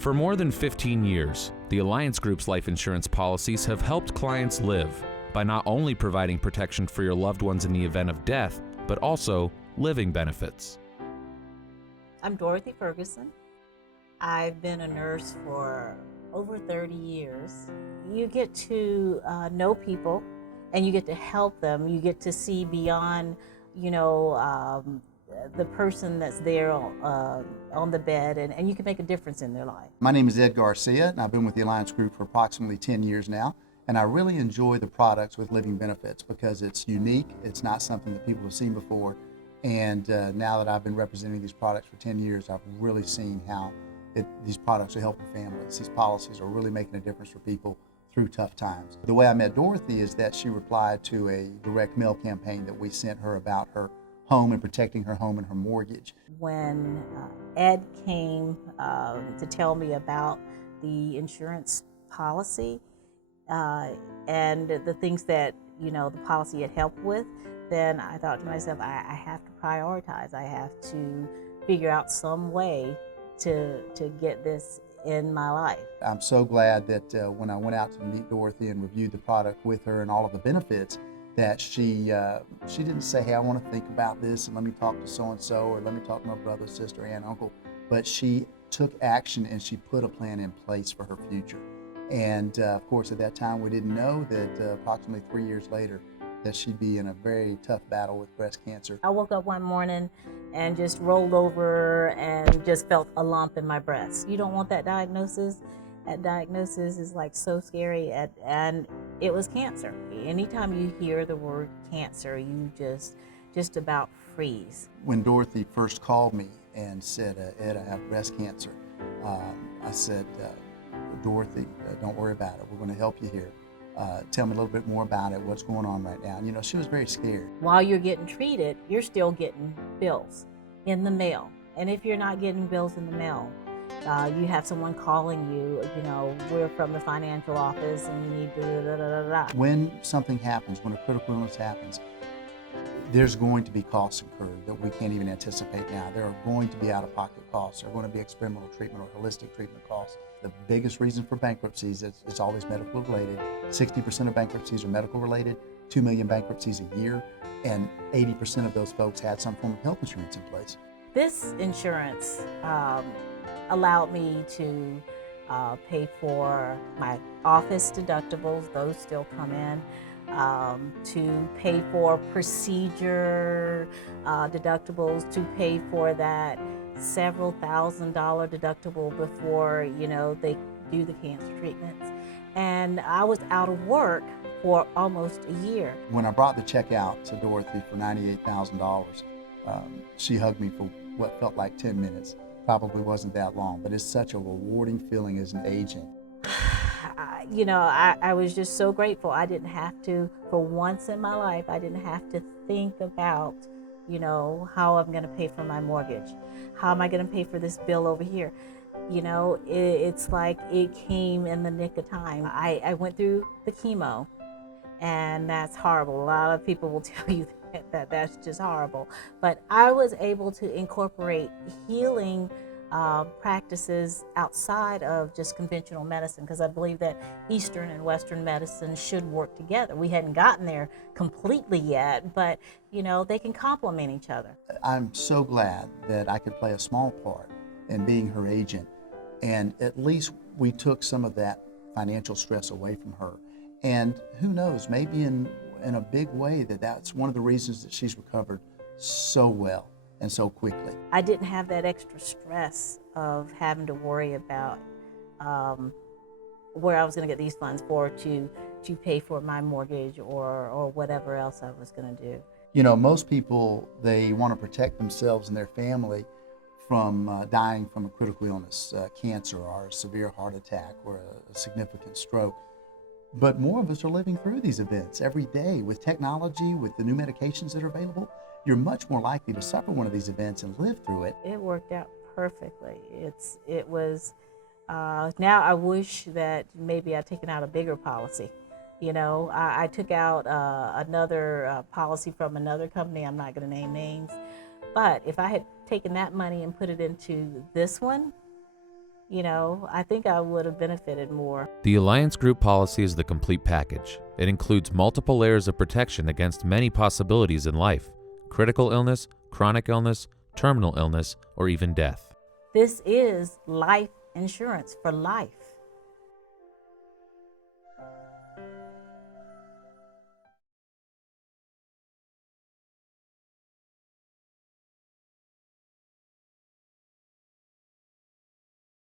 For more than 15 years, the Alliance Group's life insurance policies have helped clients live by not only providing protection for your loved ones in the event of death, but also living benefits. I'm Dorothy Ferguson. I've been a nurse for over 30 years. You get to know people and you get to help them. You get to see beyond, the person that's there on the bed, and you can make a difference in their life. My name is Ed Garcia, and I've been with the Alliance Group for approximately 10 years now. And I really enjoy the products with living benefits because it's unique. It's not something that people have seen before. And now that I've been representing these products for 10 years, I've really seen how these products are helping families. These policies are really making a difference for people through tough times. The way I met Dorothy is that she replied to a direct mail campaign that we sent her about her home and protecting her home and her mortgage. When Ed came to tell me about the insurance policy and the things that the policy had helped with, then I thought to myself, I have to prioritize. I have to figure out some way to get this in my life. I'm so glad that when I went out to meet Dorothy and reviewed the product with her and all of the benefits, that she didn't say, hey, I want to think about this and let me talk to so-and-so or let me talk to my brother, sister, aunt, uncle, but she took action and she put a plan in place for her future. And of course, at that time, we didn't know that approximately 3 years later, that she'd be in a very tough battle with breast cancer. I woke up one morning and just rolled over and just felt a lump in my breast. You don't want that diagnosis. That diagnosis is like so scary, and it was cancer. Anytime you hear the word cancer, you just about freeze. When Dorothy first called me and said, Ed, I have breast cancer, I said, Dorothy, don't worry about it. We're going to help you here. Tell me a little bit more about it, what's going on right now. And she was very scared. While you're getting treated, you're still getting bills in the mail. And if you're not getting bills in the mail, you have someone calling you, we're from the financial office and you need da-da-da-da-da. When something happens, when a critical illness happens, there's going to be costs incurred that we can't even anticipate now. There are going to be out-of-pocket costs. There are going to be experimental treatment or holistic treatment costs. The biggest reason for bankruptcies is it's always medical related. 60% of bankruptcies are medical related, 2 million bankruptcies a year, and 80% of those folks had some form of health insurance in place. This insurance allowed me to pay for my office deductibles, those still come in, to pay for procedure deductibles, to pay for that several $1,000 deductible before they do the cancer treatments. And I was out of work for almost a year. When I brought the check out to Dorothy for $98,000, she hugged me for what felt like 10 minutes. Probably wasn't that long, but it's such a rewarding feeling as an agent. I was just so grateful. I didn't have to, for once in my life, I didn't have to think about, how I'm going to pay for my mortgage. How am I going to pay for this bill over here? It's like it came in the nick of time. I went through the chemo, and that's horrible. A lot of people will tell you that's just horrible. But I was able to incorporate healing practices outside of just conventional medicine, because I believe that Eastern and Western medicine should work together. We hadn't gotten there completely yet, but they can complement each other. I'm so glad that I could play a small part in being her agent, and at least we took some of that financial stress away from her. And who knows, maybe in a big way that's one of the reasons that she's recovered so well and so quickly. I didn't have that extra stress of having to worry about where I was going to get these funds for to pay for my mortgage or whatever else I was going to do. Most people, they want to protect themselves and their family from dying from a critical illness, cancer or a severe heart attack or a significant stroke. But more of us are living through these events every day. With technology, with the new medications that are available, you're much more likely to suffer one of these events and live through it. It worked out perfectly. It was, now I wish that maybe I'd taken out a bigger policy. I took out another policy from another company. I'm not going to name names. But if I had taken that money and put it into this one, I think I would have benefited more. The Alliance Group policy is the complete package. It includes multiple layers of protection against many possibilities in life: critical illness, chronic illness, terminal illness, or even death. This is life insurance for life.